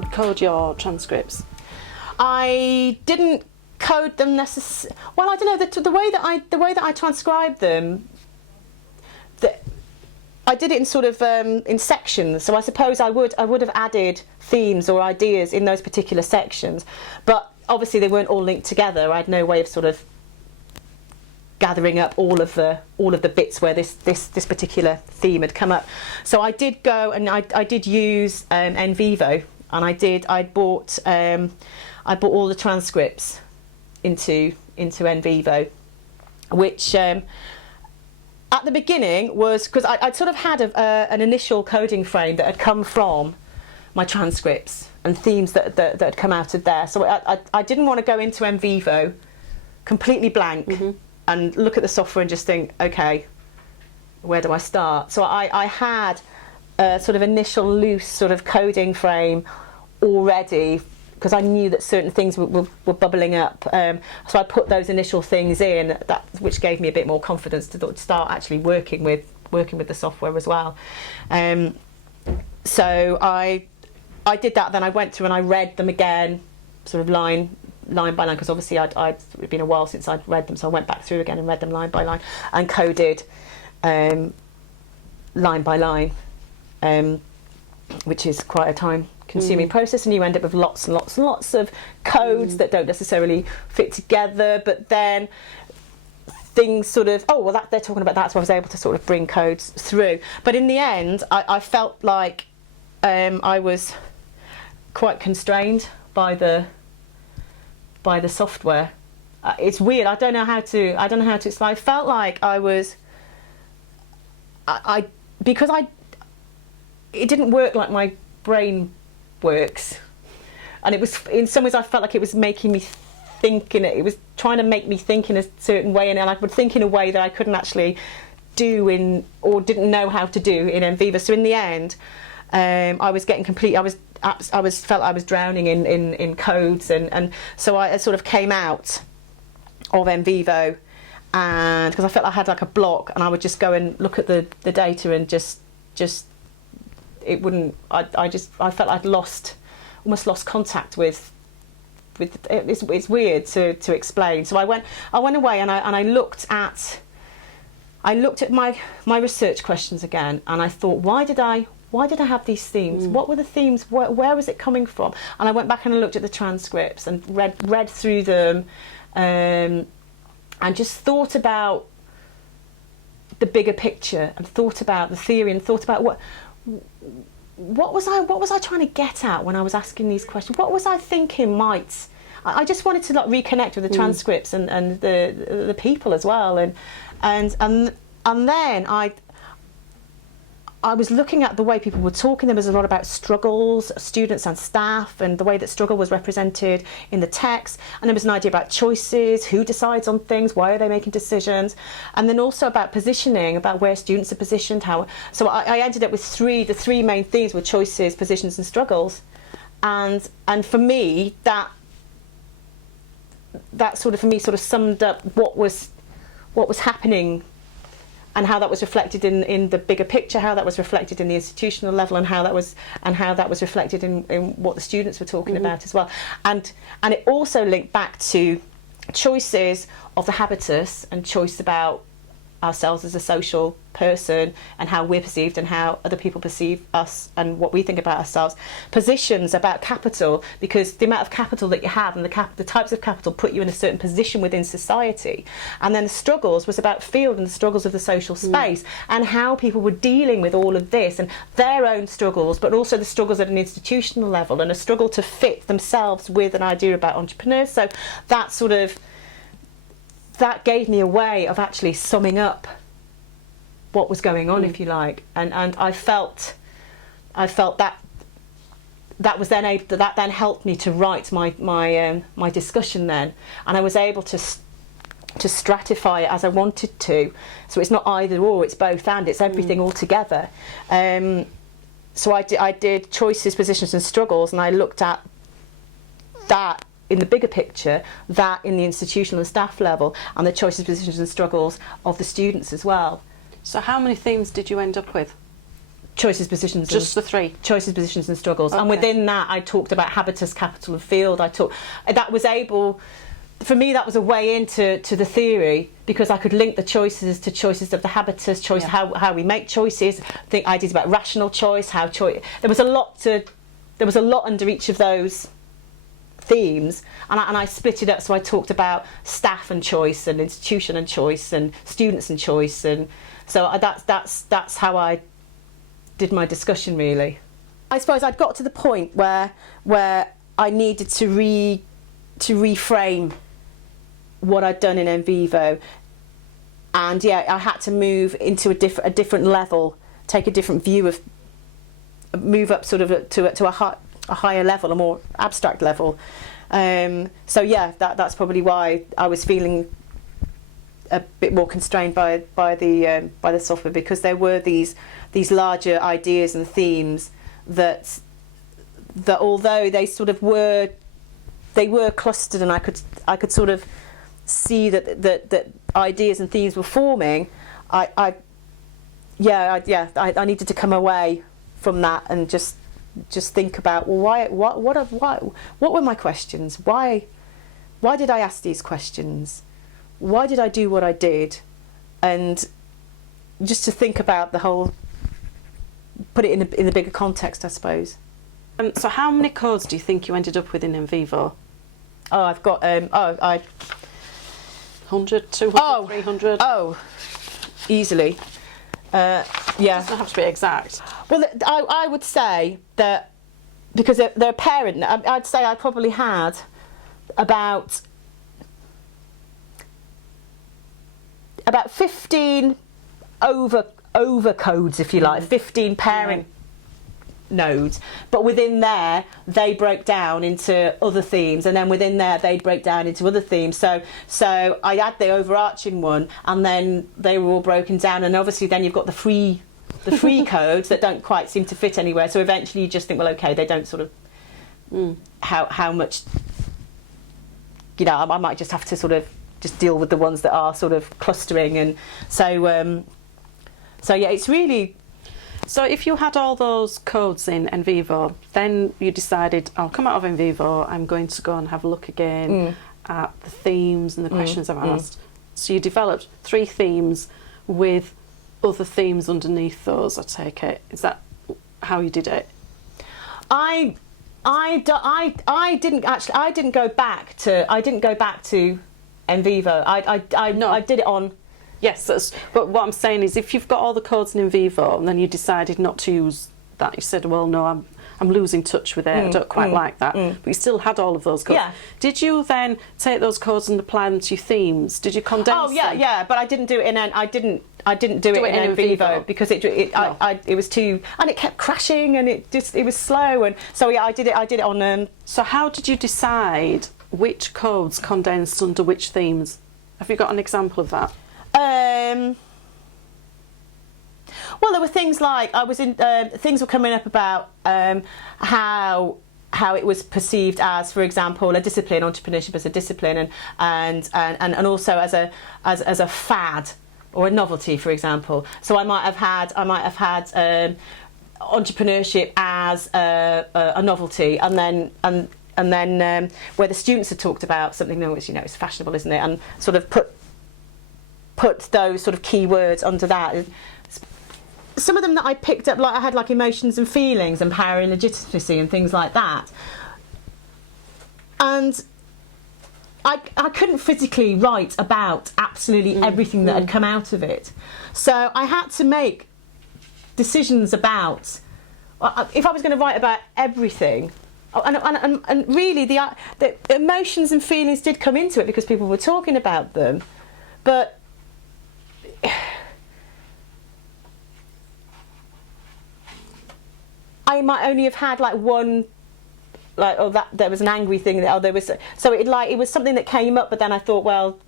to code your transcripts? I didn't code them necessarily. Well, I don't know, the way that I transcribed them, I did it in sort of in sections. So I suppose I would have added themes or ideas in those particular sections, but obviously they weren't all linked together. I had no way of sort of gathering up all of the bits where this particular theme had come up. So I did go and I did use NVivo, and I bought all the transcripts into NVivo, which at the beginning was because I'd sort of had an initial coding frame that had come from my transcripts and themes that had come out of there. So I didn't want to go into NVivo completely blank and look at the software and just think, okay, where do I start? So I had a sort of initial loose sort of coding frame already, because I knew that certain things were bubbling up. So I put those initial things in, which gave me a bit more confidence to start actually working with the software as well. So I did that. Then I went through and I read them again, sort of line by line, because obviously it'd been a while since I'd read them, so I went back through again and read them line by line and coded line by line, which is quite a time-consuming process, and you end up with lots and lots and lots of codes that don't necessarily fit together, but then things sort of, oh, well, they're talking about that, so I was able to sort of bring codes through. But in the end, I felt like I was quite constrained by the software. It's weird. I don't know how to explain. I felt like I was, because it didn't work like my brain works, and it was, in some ways I felt like it was making me think it was trying to make me think in a certain way, and I would think in a way that I couldn't actually do or didn't know how to do in NVivo. So in the end, I was getting felt I was drowning in codes, and so I sort of came out of NVivo, and because I felt I had like a block, and I would just go and look at the data and just it wouldn't. I felt I'd almost lost contact with. It's weird to explain. So I went away and I looked at my research questions again, and I thought, why did I have these themes? What were the themes? Where was it coming from? And I went back and I looked at the transcripts and read through them, and just thought about the bigger picture, and thought about the theory, and thought about what was I trying to get at when I was asking these questions? What was I thinking might? I just wanted to like reconnect with the transcripts and the people as well, and then I was looking at the way people were talking. There was a lot about struggles, students and staff, and the way that struggle was represented in the text. And there was an idea about choices, who decides on things, why are they making decisions, and then also about positioning, about where students are positioned, how. So I ended up with the three main themes were choices, positions, and struggles, and for me that sort of summed up what was happening, and how that was reflected in the bigger picture, how that was reflected in the institutional level, and how that was reflected in what the students were talking about as well. And it also linked back to choices of the habitus, and choice about ourselves as a social person, and how we're perceived and how other people perceive us and what we think about ourselves. Positions about capital, because the amount of capital that you have and the types of capital put you in a certain position within society. And then the struggles was about field and the struggles of the social space, and how people were dealing with all of this and their own struggles, but also the struggles at an institutional level, and a struggle to fit themselves with an idea about entrepreneurs. So that gave me a way of actually summing up what was going on, if you like, and I felt that was then that then helped me to write my discussion then, and I was able to stratify it as I wanted to. So it's not either or, it's both and, it's everything all together. So I did choices, positions, and struggles, and I looked at that in the bigger picture, that in the institutional and staff level, and the choices, positions, and struggles of the students as well. So how many themes did you end up with? choices, positions, Just the three? Choices, positions and struggles. Okay. And within that I talked about habitus, capital and field. That was able, for me, that was a way into the theory, because I could link the choices to choices of the habitus, choice, how we make choices, think ideas about rational choice, there was a lot under each of those themes, and I split it up. So I talked about staff and choice, and institution and choice, and students and choice, and so that's how I did my discussion, really. I suppose I'd got to the point where I needed to reframe what I'd done in NVivo, and I had to move into a different level, take a different view of, move up sort of to a higher level, a more abstract level. So yeah, that's probably why I was feeling a bit more constrained by the software, because there were these larger ideas and themes that although they sort of were clustered, and I could sort of see that ideas and themes were forming. I needed to come away from that and just think about, well, what were my questions? Why did I ask these questions? Why did I do what I did? And just to think about the whole, put it in the bigger context, I suppose. So how many codes do you think you ended up with in NVivo? Oh, I've got 100, 200, 300? Oh, easily. Yeah. It doesn't have to be exact. Well, I would say that, because they're a parent, I'd say I probably had about 15 over codes, if you like, 15 parent nodes, but within there they break down into other themes, and then within there they break down into other themes. So I had the overarching one, and then they were all broken down, and obviously then you've got the free codes that don't quite seem to fit anywhere. So eventually you just think, well, okay, they don't sort of how much, you know, I might just have to sort of just deal with the ones that are sort of clustering. And so yeah, it's really. So if you had all those codes in NVivo, then you decided, I'll come out of NVivo, I'm going to go and have a look again at the themes and the questions I've asked. So you developed 3 themes with other themes underneath those, I take it. Is that how you did it? I didn't go back to NVivo. I did it on. Yes, but what I'm saying is, if you've got all the codes in NVivo and then you decided not to use that, you said, well, no, I'm losing touch with it, I don't quite like that, but you still had all of those codes. Yeah. Did you then take those codes and apply them to your themes? Did you condense them? Yeah, but I didn't do it in I didn't do it in NVivo because it was too, and it kept crashing, and it was slow, and so yeah, I did it on. So how did you decide which codes condensed under which themes? Have you got an example of that? Well, there were things like things were coming up about how it was perceived as, for example, a discipline, entrepreneurship as a discipline, and also as a fad or a novelty, for example. So I might have had entrepreneurship as a novelty, and then where the students had talked about something which, you know, is fashionable, isn't it, and sort of put those sort of key words under that. Some of them that I picked up, like I had like emotions and feelings and power and legitimacy and things like that, and I couldn't physically write about absolutely everything that had come out of it, so I had to make decisions about if I was going to write about everything. And really the emotions and feelings did come into it because people were talking about them, but I might only have had like one, like, oh, that there was an angry thing, there was, so it was something that came up, but then I thought, well,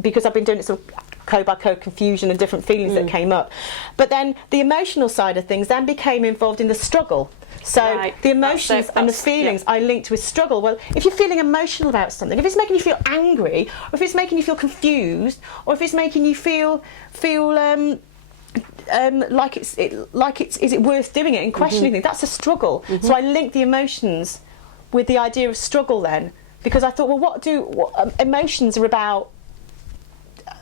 because I've been doing it sort of code by code confusion and different feelings that came up, but then the emotional side of things then became involved in the struggle. So the emotions and the feelings I linked with struggle. Well, if you're feeling emotional about something, if it's making you feel angry, or if it's making you feel confused, or if it's making you feel like it's is it worth doing it, and questioning things. That's a struggle. So I linked the emotions with the idea of struggle then, because I thought, well, emotions are about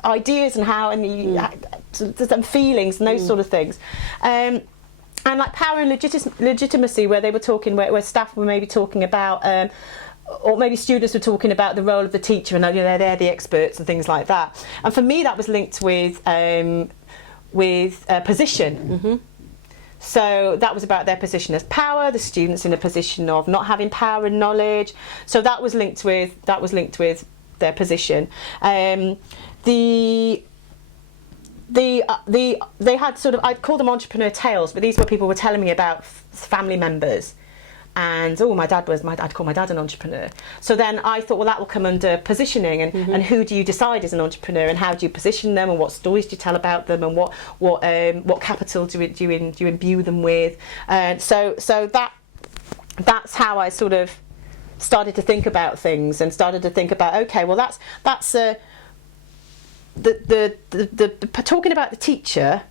ideas and how and feelings and those sort of things. And like power and legitimacy, where they were talking, where staff were maybe talking about, or maybe students were talking about the role of the teacher, and they're the experts and things like that. And for me, that was linked with position. So that was about their position as power, the students in a position of not having power and knowledge. So that was linked with their position. They had sort of, I'd call them entrepreneur tales, but these were people were telling me about family members. And I'd call my dad an entrepreneur. So then I thought, well, that will come under positioning, and who do you decide is an entrepreneur, and how do you position them, and what stories do you tell about them, and what capital do you imbue them with. So that's how I sort of started to think about things, and started to think about, okay, well, that's the talking about the teacher.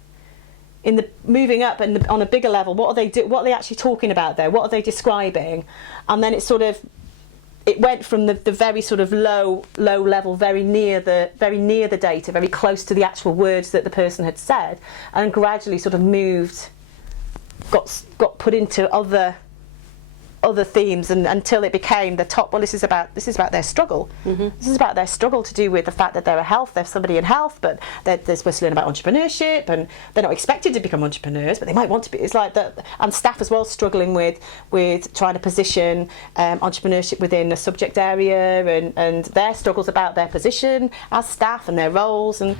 In the moving up and on a bigger level, what are they actually talking about there? What are they describing? And then it went from the very sort of low level, very near the data, very close to the actual words that the person had said, and gradually sort of got put into other themes, and until it became the top. Well, this is about their struggle. This is about their struggle to do with the fact that they're somebody in health, but they're supposed to learn about entrepreneurship, and they're not expected to become entrepreneurs, but they might want to be. It's like that, and staff as well struggling with trying to position entrepreneurship within a subject area, and their struggles about their position as staff and their roles, and